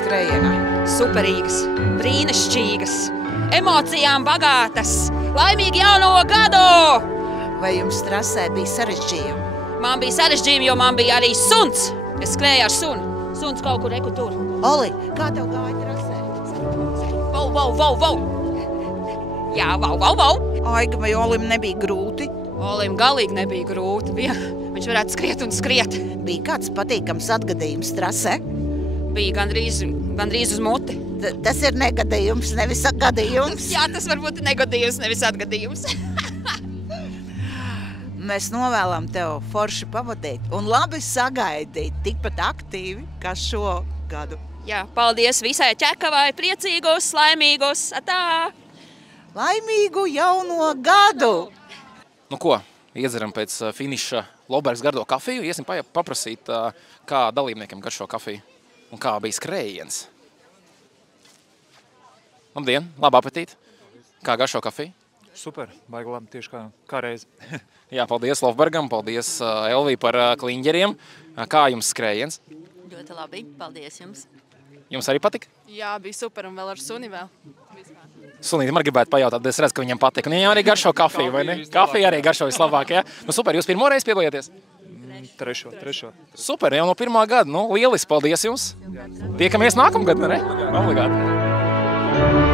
skrējienā? Superīgas, brīnišķīgas, emocijām bagātas, laimīgi jauno gadu! Vai jums trasē bija sarežģījumi? Man bija sarežģījumi, jo man bija arī suns. Es skrēju ar sunu. Suns kaut kur reku tur. Oli, kā tev gāja trasē? Vau, vau, vau, vau! Jā, vau, vau, vau! Aiga, vai Olim nebija grūti? Olim galīgi nebija grūti. Viņš varētu skriet un skriet. Bija kāds patīkams atgadījums trasē? Bija gandrīz uz muti. Tas ir negadījums, nevis atgadījums. Jā, tas varbūt ir negadījums, nevis atgadījums. Mēs novēlam tev forši pavadīt un labi sagaidīt tikpat aktīvi, kā šo gadu. Jā, paldies visai Ķekavai, priecīgos, laimīgos, atā! Laimīgu jauno gadu! Nu ko, iedzeram pēc finiša Lobergas gardo kafiju, iesim paprasīt, kā dalībniekiem garšo kafiju un kā bija skrējiens. Labdien, labu apetīti! Kā garšo kafiju? Super, baigi labi, tieši kā reizi. Jā, paldies Lofbergam, paldies Elvī par kliņģeriem. Kā jums skrējiens? Ļoti labi, paldies jums. Jums arī patika? Jā, bija super un vēl ar suni vēl. Sunīti, man gribētu pajautāt, bet es redzu, ka viņam patika. Un viņam arī garšo kafiju, vai ne? Kafija arī garšo vislabāk, jā? Nu super, jūs pirmo reizi piedalījāties? Trešo. Super, jau no pirmā gada. Nu, lieliski, paldies jums. Tiekamies nākamgad, ne? Obligāti.